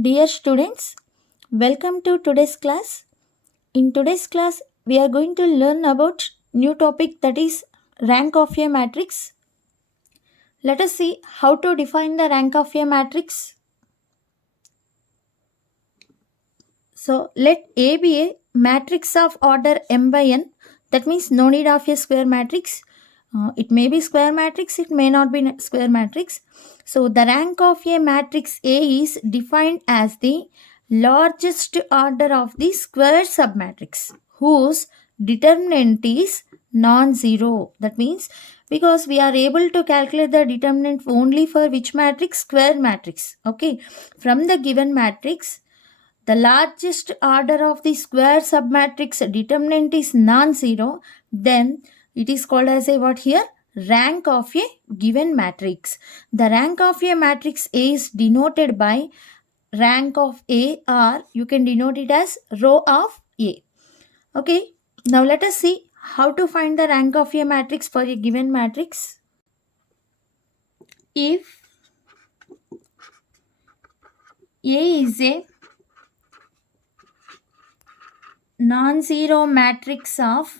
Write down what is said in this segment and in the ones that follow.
Dear students, welcome to today's class. In today's class, we are going to learn about new topic, that is rank of a matrix. Let us see how to define the rank of a matrix. So let A be a matrix of order m by n. That means no need of a square matrix. It may be square matrix, it may not be square matrix. So the rank of a matrix A is defined as the largest order of the square submatrix whose determinant is non-zero. That means because we are able to calculate the determinant only for which matrix? Square matrix. Okay. From the given matrix, the largest order of the square submatrix determinant is non-zero, then it is called as a what here? Rank of a given matrix. The rank of a matrix A is denoted by rank of A, or you can denote it as row of A. Okay, now let us see how to find the rank of a matrix for a given matrix. If A is a non-zero matrix of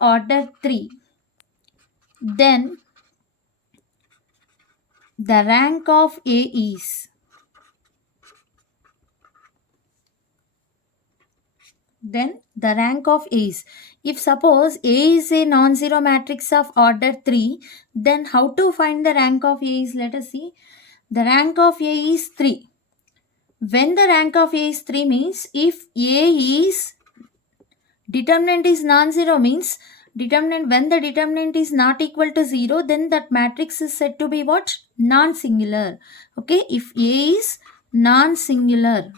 order 3, then the rank of A is if suppose A is a non-zero matrix of order 3, then how to find the rank of A is? Let us see. The rank of A is 3. When the rank of A is 3 means if A is determinant is non-zero, means determinant, when the determinant is not equal to 0, then that matrix is said to be what? Non-singular. Okay, if A is non-singular,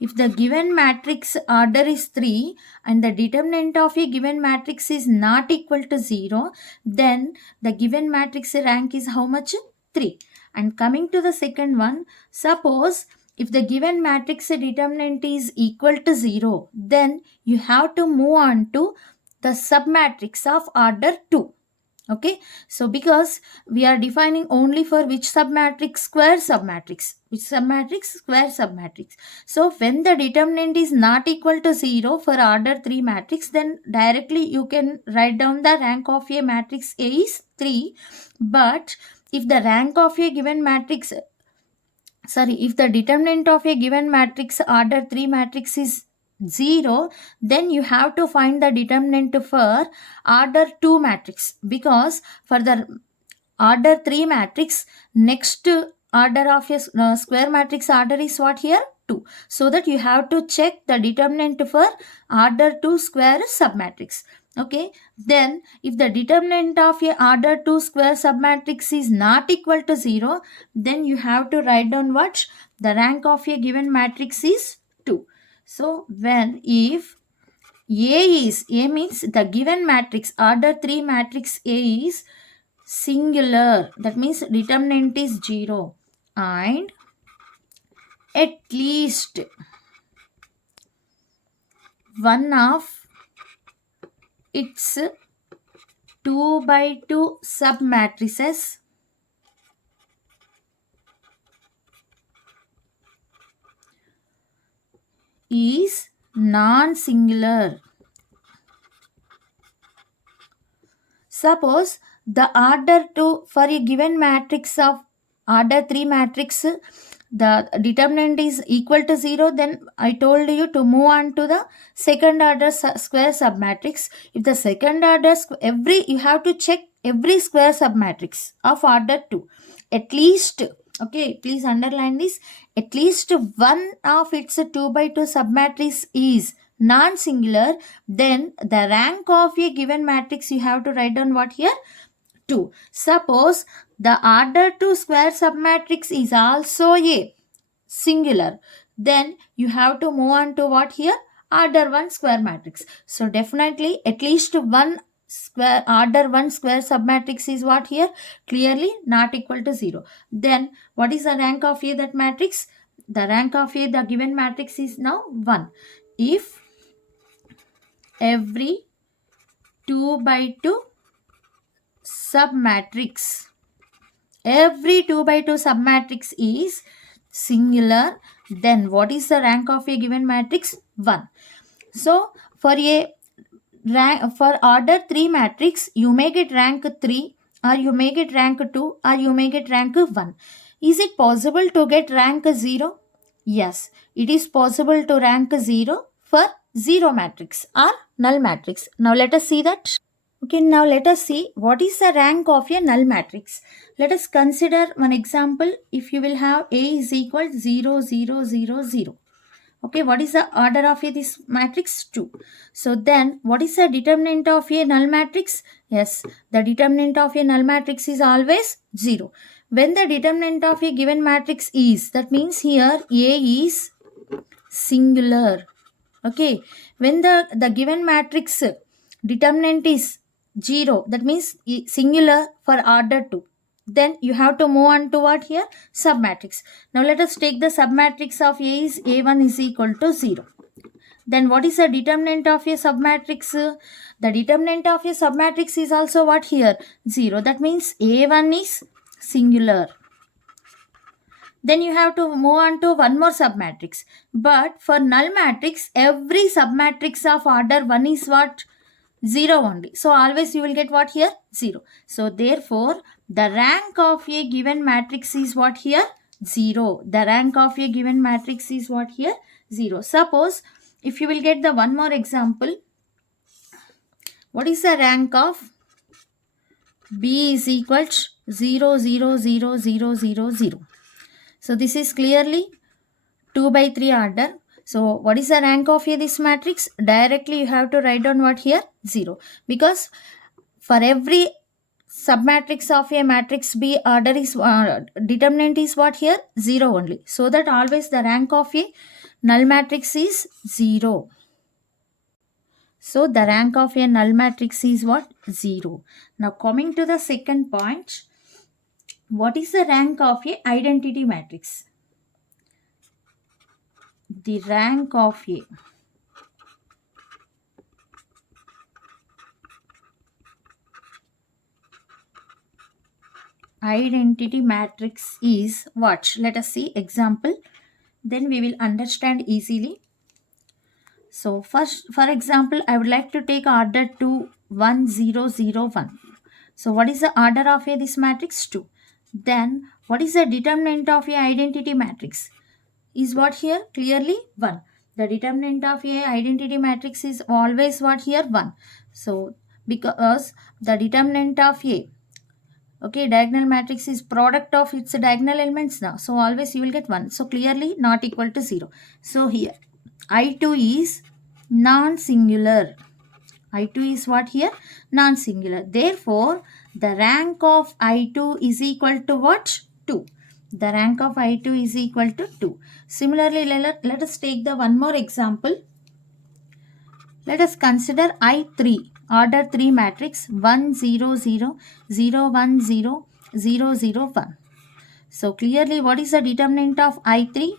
if the given matrix order is 3 and the determinant of a given matrix is not equal to 0, then the given matrix rank is how much? 3. And coming to the second one, suppose if the given matrix determinant is equal to 0, then you have to move on to the submatrix of order 2. Okay, so because we are defining only for which submatrix? Square submatrix. Which submatrix? Square submatrix. So when the determinant is not equal to 0 for order 3 matrix, then directly you can write down the rank of a matrix A is 3. But if the rank of a given matrix, if the determinant of a given matrix order 3 matrix is 0, then you have to find the determinant for order 2 matrix, because for the order 3 matrix, next order of a square matrix order is what here? 2. So that you have to check the determinant for order 2 square submatrix. Okay, then if the determinant of a order 2 square submatrix is not equal to 0, then you have to write down what? The rank of a given matrix is 2. So when if A means the given matrix order 3 matrix A is singular, that means determinant is 0, and at least one of its 2 by 2 submatrices is non-singular. Suppose the order 2 for a given matrix of order 3 matrix, the determinant is equal to 0, then I told you to move on to the second order square submatrix. If the second order, you have to check every square submatrix of order 2. At least, okay, please underline this, at least one of its 2 by 2 submatrix is non-singular, then the rank of a given matrix you have to write down what here? 2. Suppose the order 2 square submatrix is also a singular, then you have to move on to what here? Order 1 square matrix. So definitely at least one square order 1 square submatrix is what here? Clearly not equal to 0. Then what is the rank of A that matrix? The rank of A, the given matrix, is now 1. If every 2 by 2 submatrix every 2 by 2 submatrix is singular, then what is the rank of a given matrix? 1. So for order 3 matrix, you may get rank 3, or you may get rank 2, or you may get rank 1. Is it possible to get rank 0? Yes, it is possible to rank 0 for 0 matrix or null matrix. Now let us see that. Okay, now let us see what is the rank of a null matrix. Let us consider one example. If you will have A is equal 0, 0, 0, 0. Okay, what is the order of this matrix? 2. So then, what is the determinant of a null matrix? Yes, the determinant of a null matrix is always 0. When the determinant of a given matrix is, that means here A is singular. Okay, when the given matrix determinant is 0, that means singular for order 2. Then you have to move on to what here? Submatrix. Now let us take the submatrix of A is A1 is equal to 0. Then what is the determinant of a submatrix? The determinant of a submatrix is also what here? 0. That means A1 is singular. Then you have to move on to one more submatrix. But for null matrix, every submatrix of order 1 is what? 0 only. So always you will get what here? 0. So therefore, the rank of a given matrix is what here? 0. The rank of a given matrix is what here? 0. Suppose, if you will get the one more example, what is the rank of B is equal to 0, 0, 0, 0, 0, 0. So this is clearly 2 by 3 order. So what is the rank of this matrix? Directly you have to write down what here? 0. Because for every submatrix of a matrix B, order is determinant is what here? 0 only. So that always the rank of a null matrix is 0. So the rank of a null matrix is what? 0. Now coming to the second point, what is the rank of a identity matrix? The rank of a identity matrix is what? Let us see example, then we will understand easily. So first, for example, I would like to take order 2, 1, 0, 0, 1. So what is the order of this matrix? 2. Then what is the determinant of a identity matrix? Is what here? Clearly 1. The determinant of a identity matrix is always what here? 1. So because the determinant of a diagonal matrix is product of its diagonal elements now. So always you will get 1. So clearly not equal to 0. So here I2 is non-singular. I2 is what here? Non-singular. Therefore, the rank of I2 is equal to what? 2. The rank of I2 is equal to 2. Similarly, let us take the one more example. Let us consider I3, order 3 matrix 1, 0, 0, 0, 1, 0, 0, 0, 1. So clearly what is the determinant of I3?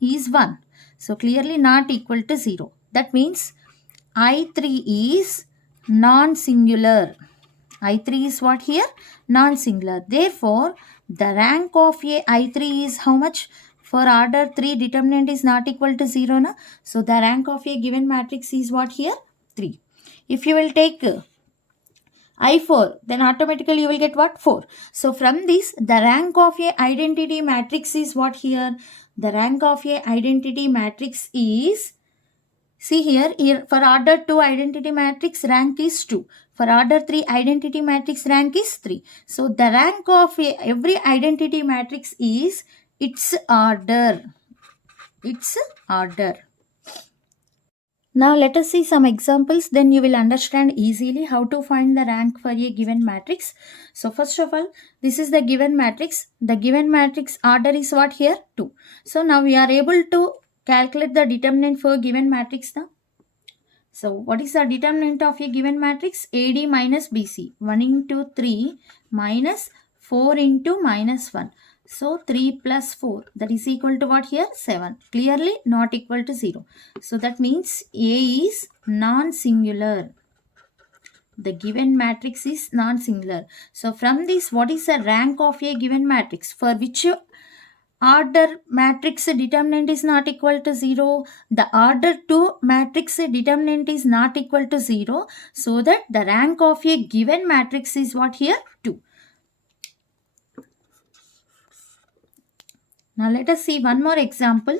Is 1. So clearly not equal to 0. That means I3 is non-singular. I3 is what here? Non-singular. Therefore, the rank of a I3 is how much? For order 3, determinant is not equal to 0. Na? So, the rank of a given matrix is what here? 3. If you will take I4, then automatically you will get what? 4. So, from this, the rank of a identity matrix is what here? The rank of a identity matrix is, see here for order 2 identity matrix rank is 2. For order 3 identity matrix rank is 3. So the rank of every identity matrix is its order. Its order. Now let us see some examples, then you will understand easily how to find the rank for a given matrix. So first of all, this is the given matrix. The given matrix order is what here? 2. So now we are able to calculate the determinant for given matrix now. So what is the determinant of a given matrix? AD minus BC. 1 into 3 minus 4 into minus 1. So 3 plus 4, that is equal to what here? 7. Clearly not equal to 0. So that means A is non-singular. The given matrix is non-singular. So from this, what is the rank of a given matrix? For which order matrix determinant is not equal to 0, the order 2 matrix determinant is not equal to 0, so that the rank of a given matrix is what here? 2. Now let us see one more example.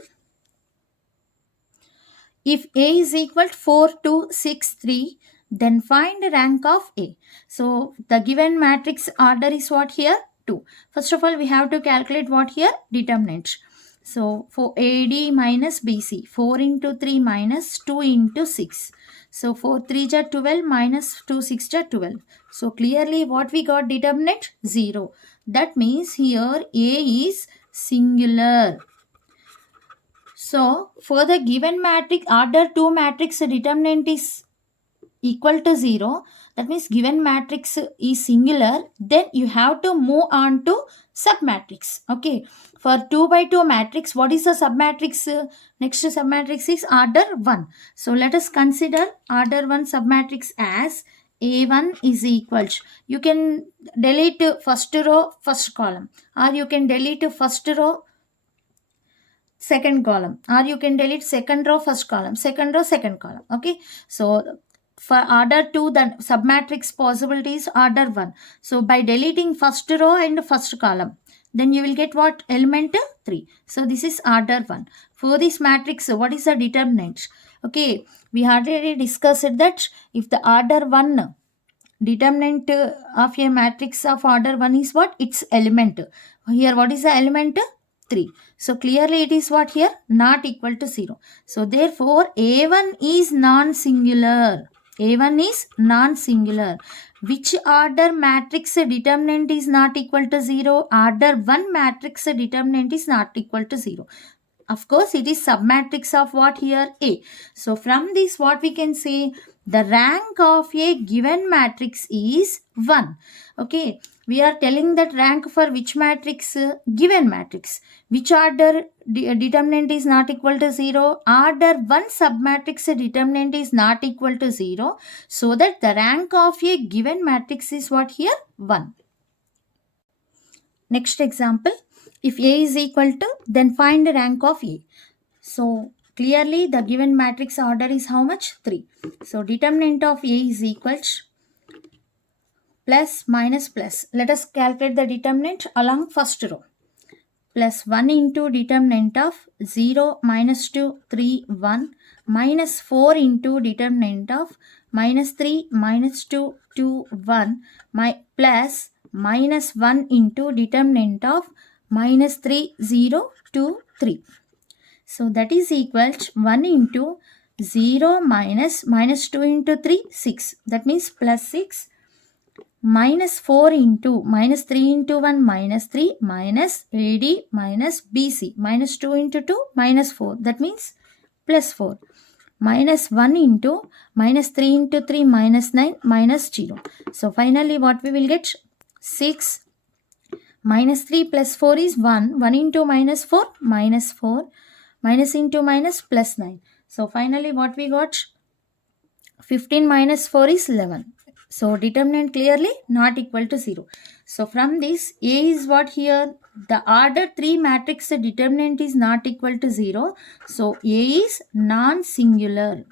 If A is equal to 4, 2, 6, 3, then find the rank of A. So the given matrix order is what here? 2. First of all, we have to calculate what here? Determinant. So for AD minus BC, 4 into 3 minus 2 into 6. So 4 3 is 12 minus 2 6 is 12. So clearly what we got determinant? 0. That means here A is singular. So for the given matrix, order 2 matrix determinant is equal to 0. That means given matrix is singular. Then you have to move on to submatrix. Okay. For 2 by 2 matrix, what is the submatrix? Next submatrix is order 1. So let us consider order 1 submatrix as A1 is equal to, you can delete first row, first column, or you can delete first row, second column, or you can delete second row, first column, second row, second column. Okay. So for order 2, the submatrix possibility is order 1. So by deleting first row and first column, then you will get what? Element 3. So this is order 1. For this matrix, what is the determinant? Okay, we already discussed that if the order 1 determinant of a matrix of order 1 is what? Its element. Here what is the element? 3. So clearly it is what here? Not equal to 0. So therefore A1 is non-singular. A1 is non-singular. Which order matrix determinant is not equal to 0? Order 1 matrix determinant is not equal to 0. Of course, it is submatrix of what here? A. So from this, what we can say? The rank of a given matrix is 1. Okay. We are telling that rank for which matrix? Given matrix. Which order determinant is not equal to 0? Order 1 submatrix determinant is not equal to 0. So that the rank of a given matrix is what here? 1. Next example. If A is equal to, then find the rank of A. So clearly the given matrix order is how much? 3. So determinant of A is equal to plus minus plus. Let us calculate the determinant along first row. Plus 1 into determinant of 0, minus 2, 3, 1, minus 4 into determinant of minus 3, minus 2, 2, 1, plus minus 1 into determinant of minus 3, 0, 2, 3. So that is equal to 1 into 0 minus 2 into 3, 6. That means plus 6, minus 4 into minus 3 into 1, minus 3, minus AD minus BC, minus 2 into 2, minus 4. That means plus 4. Minus 1 into minus 3 into 3, minus 9, minus 0. So finally what we will get? 6 minus 3 plus 4 is 1. 1 into minus 4, minus 4. Minus into minus plus 9. So finally what we got? 15 minus 4 is 11. So determinant clearly not equal to 0. So from this, A is what here? The order 3 matrix determinant is not equal to 0. So A is non-singular.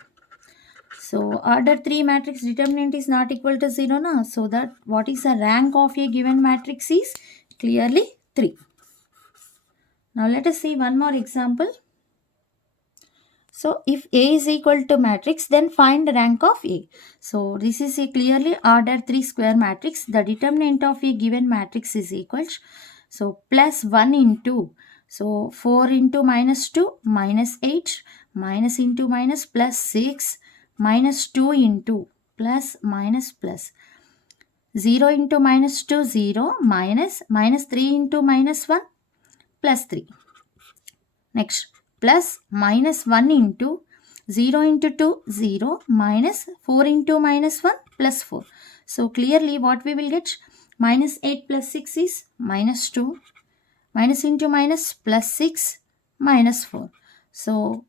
So order 3 matrix determinant is not equal to 0 now. So that what is the rank of a given matrix is clearly 3. Now let us see one more example. So if A is equal to matrix, then find the rank of A. So this is a clearly order 3 square matrix. The determinant of a given matrix is equal to, so plus 1 into, so 4 into minus 2, minus 8, minus into minus plus 6, minus 2 into plus minus plus. 0 into minus 2, 0, minus 3 into minus 1, plus 3. Next, plus minus 1 into 0 into 2, 0, minus 4 into minus 1, plus 4. So clearly what we will get? Minus 8 plus 6 is minus 2. Minus into minus plus 6, minus 4. So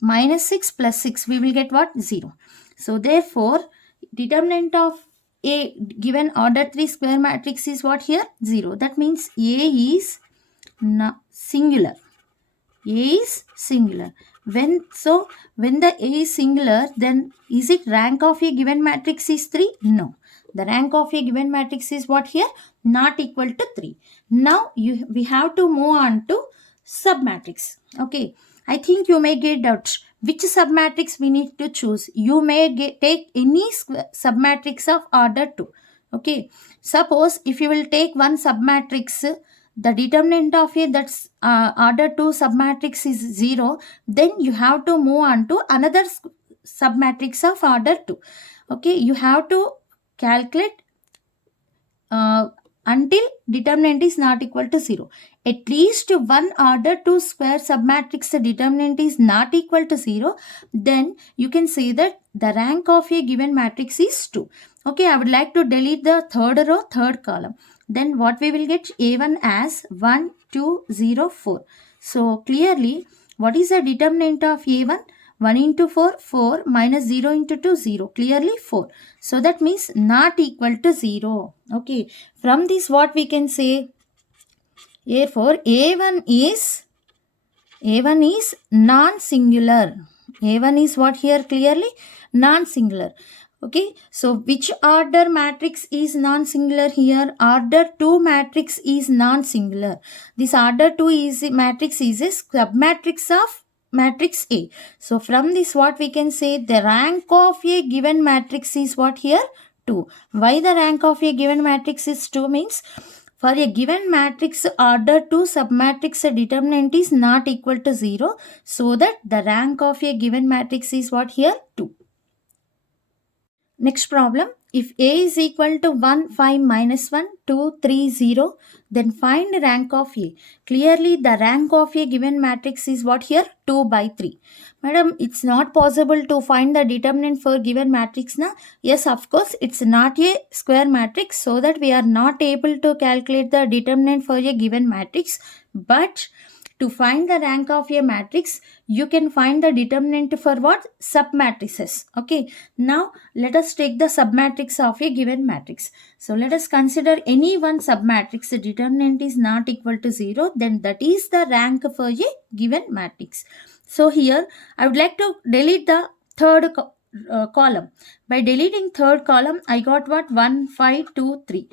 minus 6 plus 6, we will get what? 0. So therefore, determinant of A given order 3 square matrix is what here? 0. That means A is singular. A is singular. When the A is singular, then is it rank of a given matrix is 3? No. The rank of a given matrix is what here? Not equal to 3. Now we have to move on to submatrix. Okay. I think you may get doubts. Which submatrix we need to choose? You may take any submatrix of order 2. Okay. Suppose if you will take one submatrix, the determinant of a that's order 2 submatrix is 0, then you have to move on to another submatrix of order 2. Okay, you have to calculate until determinant is not equal to 0. At least one order 2 square submatrix the determinant is not equal to 0, then you can say that the rank of a given matrix is 2. Okay, I would like to delete the third row, third column. Then what we will get? A1 as 1, 2, 0, 4. So clearly, what is the determinant of A1? 1 into 4, 4 minus 0 into 2, 0. Clearly 4. So that means not equal to 0. Okay. From this what we can say? Therefore, A1 is non-singular. A1 is what here? Clearly non-singular. Okay, so which order matrix is non-singular here? Order 2 matrix is non-singular. This order 2 matrix is a submatrix of matrix A. So from this what we can say? The rank of a given matrix is what here? 2. Why the rank of a given matrix is 2 means? For a given matrix, order 2 submatrix determinant is not equal to 0. So that the rank of a given matrix is what here? 2. Next problem, if A is equal to 1, 5, minus 1, 2, 3, 0, then find rank of A. Clearly, the rank of a given matrix is what here? 2 by 3. Madam, it's not possible to find the determinant for given matrix na? Yes, of course, it's not a square matrix, so that we are not able to calculate the determinant for a given matrix. But to find the rank of a matrix, you can find the determinant for what? Submatrices. Okay. Now, let us take the submatrix of a given matrix. So, let us consider any one submatrix. The determinant is not equal to 0. Then that is the rank for a given matrix. So, here I would like to delete the third column. By deleting third column, I got what? 1, 5, 2, 3.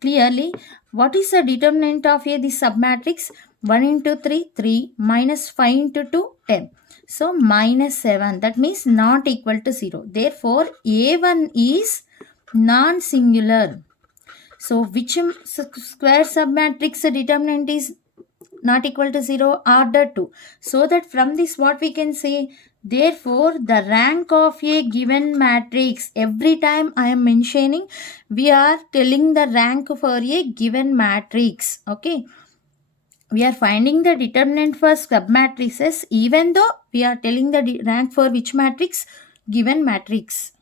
Clearly, what is the determinant of a this submatrix? 1 into 3, 3, minus 5 into 2, 10. So, minus 7. That means not equal to 0. Therefore, A1 is non-singular. So, which square submatrix determinant is not equal to 0? Order 2. So, that from this what we can say? Therefore, the rank of a given matrix, every time I am mentioning, we are telling the rank for a given matrix. Okay. We are finding the determinant for submatrices even though we are telling the rank for which matrix? Given matrix.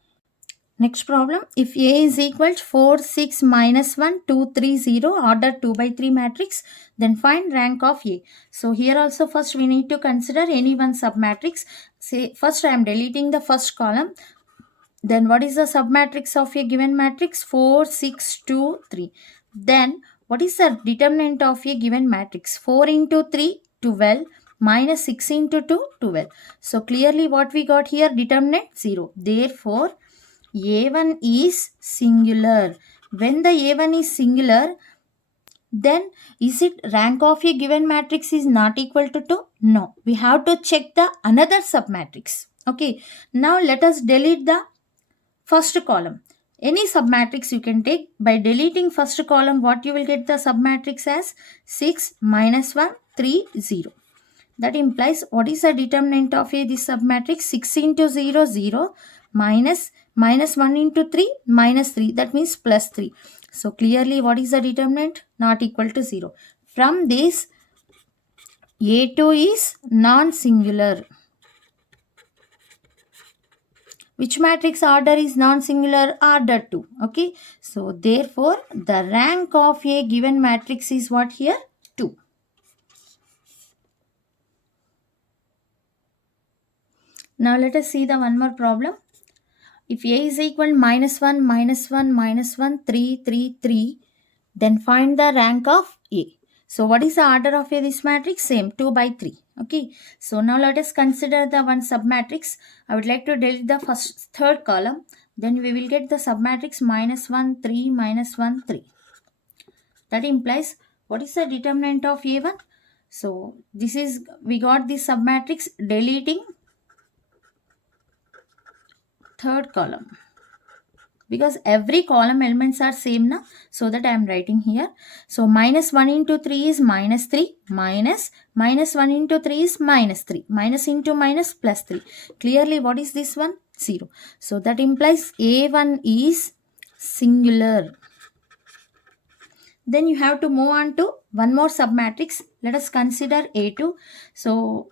Next problem, if A is equal to 4, 6, minus 1, 2, 3, 0, order 2 by 3 matrix, then find rank of A. So here also first we need to consider any one submatrix. Say first I am deleting the first column. Then what is the submatrix of a given matrix? 4, 6, 2, 3. Then what is the determinant of a given matrix? 4 into 3, 12, minus 6 into 2, 12. So clearly what we got here? Determinant 0. Therefore, A1 is singular. When the A1 is singular, then is it rank of a given matrix is not equal to 2? No. We have to check the another submatrix. Okay. Now let us delete the first column. Any submatrix you can take. By deleting first column, what you will get the submatrix as? 6, minus 1, 3, 0. That implies what is the determinant of this submatrix? 6 into 0, 0, minus 1 into 3, minus 3. That means plus 3. So clearly what is the determinant? Not equal to 0. From this, A2 is non-singular. Which matrix order is non-singular? Order 2. Okay. So therefore, the rank of a given matrix is what here? 2. Now let us see the one more problem. If A is equal minus 1, minus 1, minus 1, 3, 3, 3, then find the rank of A. So what is the order of A this matrix? Same, 2 by 3. Okay. So now let us consider the one submatrix. I would like to delete the third column. Then we will get the submatrix minus 1, 3, minus 1, 3. That implies what is the determinant of A1? So this is, we got this submatrix deleting third column, because every column elements are same now, so that I am writing here. So minus 1 into 3 is minus 3, minus 1 into 3 is minus 3, minus into minus plus 3. Clearly what is this one? 0. So that implies A1 is singular. Then you have to move on to one more submatrix. Let us consider A2. So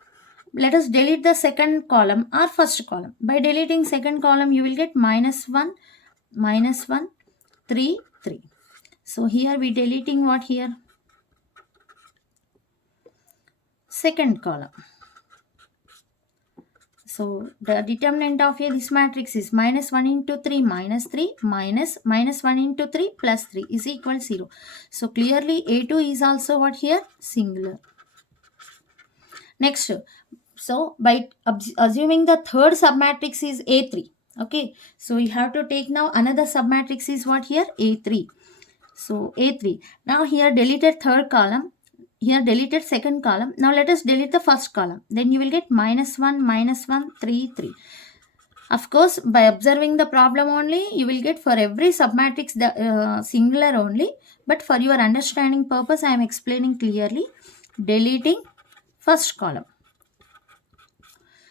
let us delete the second column or first column. By deleting second column, you will get minus 1, 3, 3. So here we deleting what here? Second column. So the determinant of this matrix is minus 1 into 3 minus 3 minus 1 into 3 plus 3 is equal 0. So clearly A2 is also what here? Singular. Next, so by assuming the third submatrix is A3. Okay, so you have to take now another submatrix is what here? A3. So A3. Now here deleted third column. Here deleted second column. Now let us delete the first column. Then you will get minus 1, 3, 3. Of course, by observing the problem only, you will get for every submatrix the singular only. But for your understanding purpose, I am explaining clearly. Deleting first column.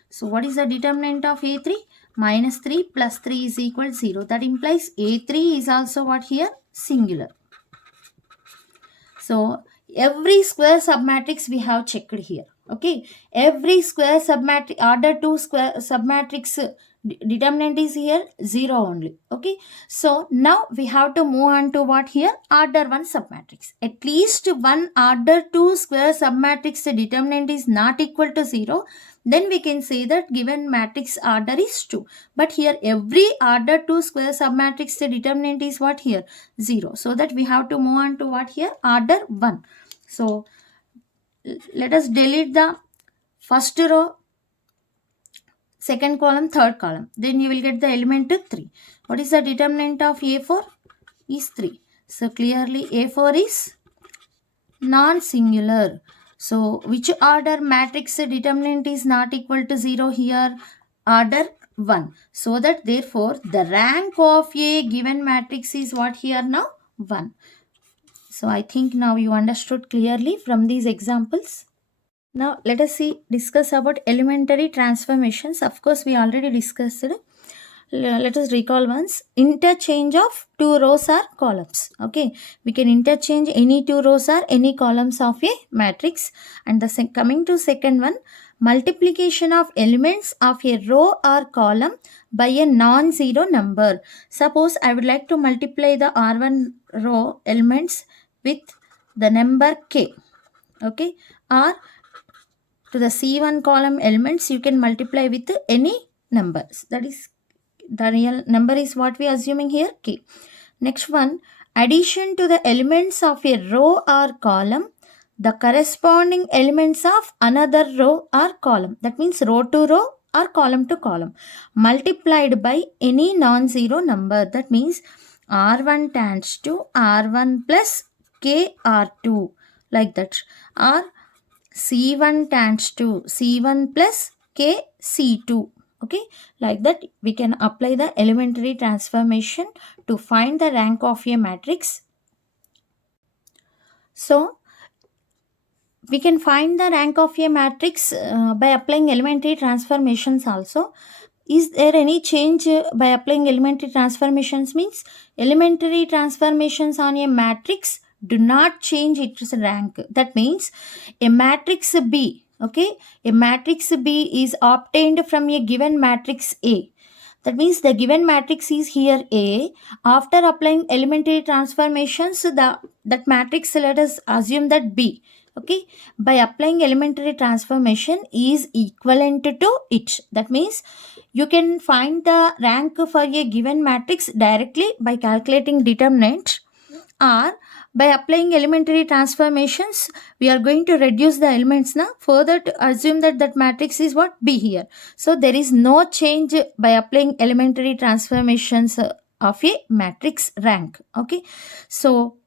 So what is the determinant of A3? Minus 3 plus 3 is equal to 0. That implies A3 is also what here? Singular. So every square submatrix we have checked here. Okay, every square submatrix, order 2 square submatrix determinant is here 0 only. Okay, so now we have to move on to what here? Order 1 submatrix. At least one order 2 square submatrix determinant is not equal to 0. Then we can say that given matrix order is 2. But here every order 2 square submatrix determinant is what here? 0. So that we have to move on to what here? Order 1. So let us delete the first row, second column, third column. Then you will get the element 3. What is the determinant of A4? Is 3. So clearly A4 is non-singular. So which order matrix determinant is not equal to 0 here? Order 1. So that therefore the rank of a given matrix is what here now? 1. So I think now you understood clearly from these examples. Now let us discuss about elementary transformations. Of course we already discussed. Let us recall once. Interchange of two rows or columns. Okay, we can interchange any two rows or any columns of a matrix. And the coming to second one, multiplication of elements of a row or column by a non-zero number. Suppose I would like to multiply the R1 row elements with the number k. Okay, or to the C1 column elements you can multiply with any numbers. That is, the real number is what we are assuming here, k. Next one, addition to the elements of a row or column, the corresponding elements of another row or column. That means row to row or column to column, multiplied by any non-zero number. That means R1 tends to R1 plus k R2, like that. Or C1 tends to C1 plus k C2. Okay, like that we can apply the elementary transformation to find the rank of a matrix. So we can find the rank of a matrix by applying elementary transformations also. Is there any change by applying elementary transformations? Means elementary transformations on a matrix do not change its rank. That means a matrix B, okay, a matrix B is obtained from a given matrix A. That means the given matrix is here A. After applying elementary transformations, that matrix, let us assume that B. Okay, by applying elementary transformation is equivalent to it. That means you can find the rank for a given matrix directly by calculating determinant, or by applying elementary transformations we are going to reduce the elements now, further to assume that that matrix is what B here. So there is no change by applying elementary transformations of a matrix rank. Okay, so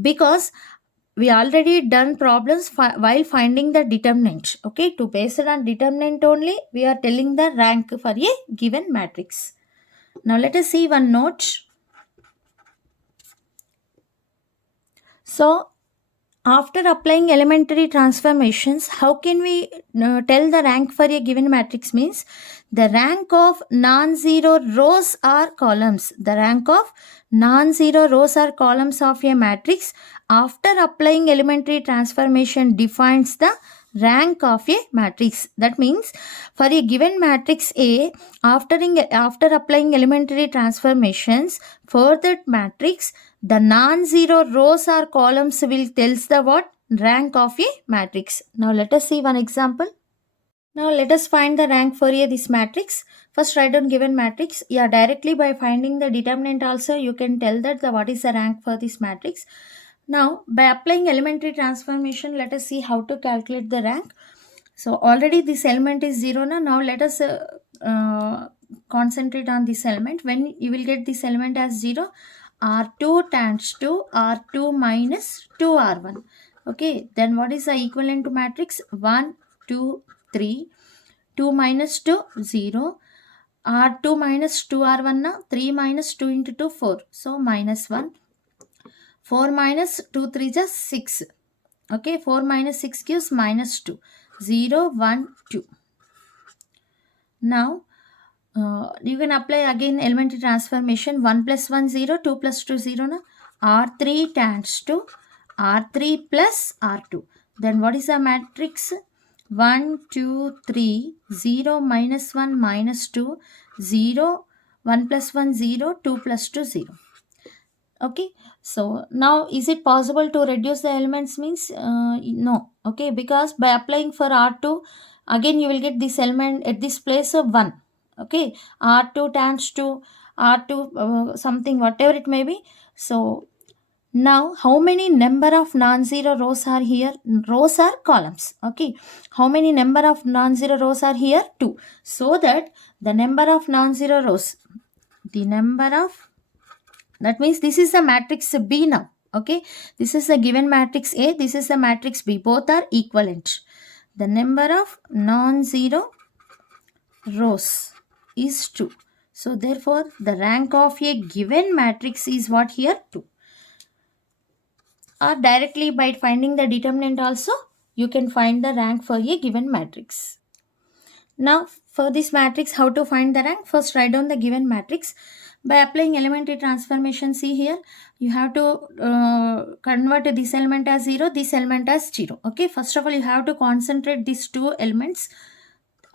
because we already done problems while finding the determinant. Okay, to base it on determinant only we are telling the rank for a given matrix. Now let us see one note. So after applying elementary transformations, how can we tell the rank for a given matrix? Means the rank of non-zero rows or columns. The rank of non-zero rows or columns of a matrix after applying elementary transformation defines the rank of a matrix. That means for a given matrix A, after applying elementary transformations for that matrix, the non-zero rows or columns will tells the what? Rank of a matrix. Now let us see one example. Now let us find the rank for a this matrix. First write down given matrix. Yeah, directly by finding the determinant also you can tell that the what is the rank for this matrix. Now by applying elementary transformation, let us see how to calculate the rank. So already this element is 0 now. Now let us concentrate on this element. When you will get this element as 0, R2 times 2, R2 minus 2 R1. Okay, then what is the equivalent to matrix? 1, 2, 3. 2 minus 2, 0. R2 minus 2 R1 now. 3 minus 2 into 2, 4. So minus 1. 4 minus 2, 3 is 6. Okay, 4 minus 6 gives minus 2. 0, 1, 2. Now, you can apply again elementary transformation. 1 plus 1, 0. 2 plus 2, 0. Na? R3 tends to R3 plus R2. Then what is the matrix? 1, 2, 3, 0, minus 1, minus 2, 0, 1 plus 1, 0, 2 plus 2, 0. Okay, so now is it possible to reduce the elements? Means no. Okay, because by applying for R2 again you will get this element at this place of 1. Okay, R2 tends to R2 something whatever it may be. So now how many number of non-zero rows are here? Rows are columns. Okay, how many number of non-zero rows are here? 2. So that the number of non-zero rows, the number of, that means this is the matrix B now. Okay, this is the given matrix A, this is the matrix B, both are equivalent. The number of non-zero rows is 2. So therefore the rank of a given matrix is what here? 2. Or directly by finding the determinant also you can find the rank for a given matrix. Now for this matrix, how to find the rank? First write down the given matrix. By applying elementary transformation, see here, you have to convert this element as 0, this element as 0. Okay, first of all, you have to concentrate these two elements.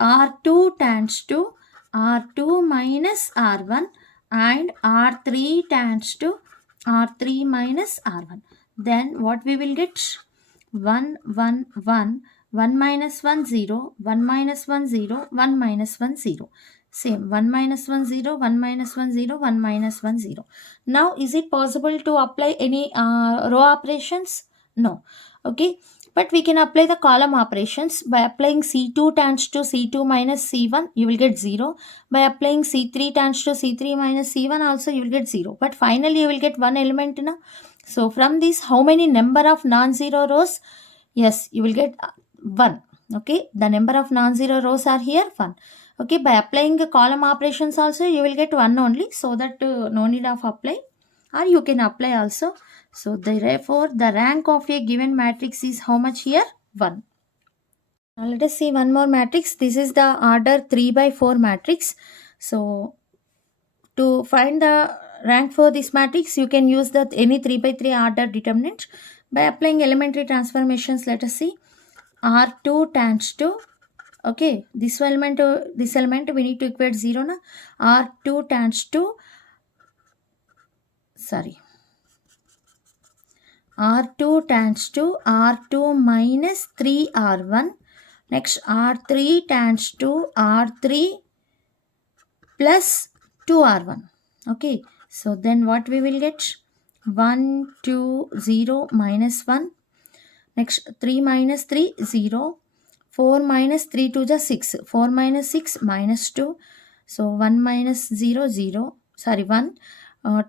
R2 tends to R2 minus R1 and R3 tends to R3 minus R1. Then what we will get? 1, 1, 1. 1 minus 1, 0, 1 minus 1, 0, 1 minus 1, 0. Same, 1 minus 1, 0, 1 minus 1, 0, 1 minus 1, 0. Now, is it possible to apply any row operations? No. Okay, but we can apply the column operations. By applying C2 tends to C2 minus C1, you will get 0. By applying C3 tends to C3 minus C1 also, you will get 0. But finally, you will get one element. Na? So, from this, how many number of non-zero rows? Yes, you will get 1. Okay, the number of non-zero rows are here 1. Okay, by applying the column operations also you will get 1 only, so that no need of apply, or you can apply also. So therefore the rank of a given matrix is how much here? 1. Now let us see one more matrix. This is the order 3 by 4 matrix. So to find the rank for this matrix, you can use the any 3 by 3 order determinant. By applying elementary transformations, let us see. R2 tends to, okay, this element we need to equate 0 na. R2 tends to, sorry, R2 tends to R2 minus 3R1. Next, R3 tends to R3 plus 2R1. Okay, so then what we will get? 1, 2, 0, minus 1. Next, 3 minus 3, 0. 4 minus 3 to the 6. 4 minus 6, minus 2. So 1 minus 0, 0. Sorry, 1.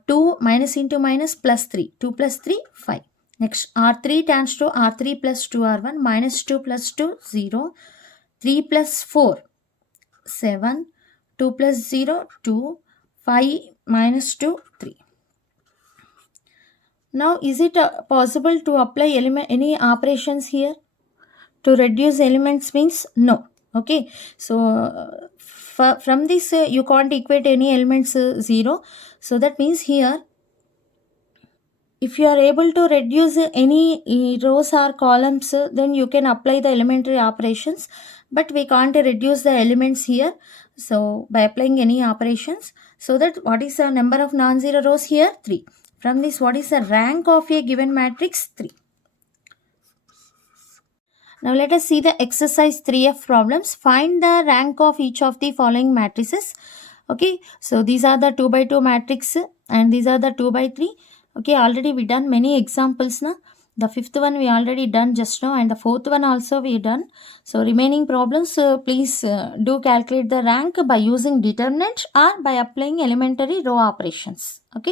2 minus into minus plus 3. 2 plus 3, 5. Next, R3 tends to R3 plus 2R1. Minus 2 plus 2, 0. 3 plus 4, 7. 2 plus 0, 2. 5 minus 2, 3. Now, is it possible to apply any operations here? To reduce elements means no. Okay, so from this you can't equate any elements 0. So that means here, if you are able to reduce any rows or columns, then you can apply the elementary operations, but we can't reduce the elements here. So by applying any operations, so that what is the number of non-zero rows here? 3. From this, what is the rank of a given matrix? 3. Now let us see the exercise 3F problems. Find the rank of each of the following matrices. Okay, so these are the 2 by 2 matrix and these are the 2 by 3. Okay, already we done many examples now. The fifth one we already done just now and the fourth one also we done. So remaining problems, please do calculate the rank by using determinant or by applying elementary row operations. Okay.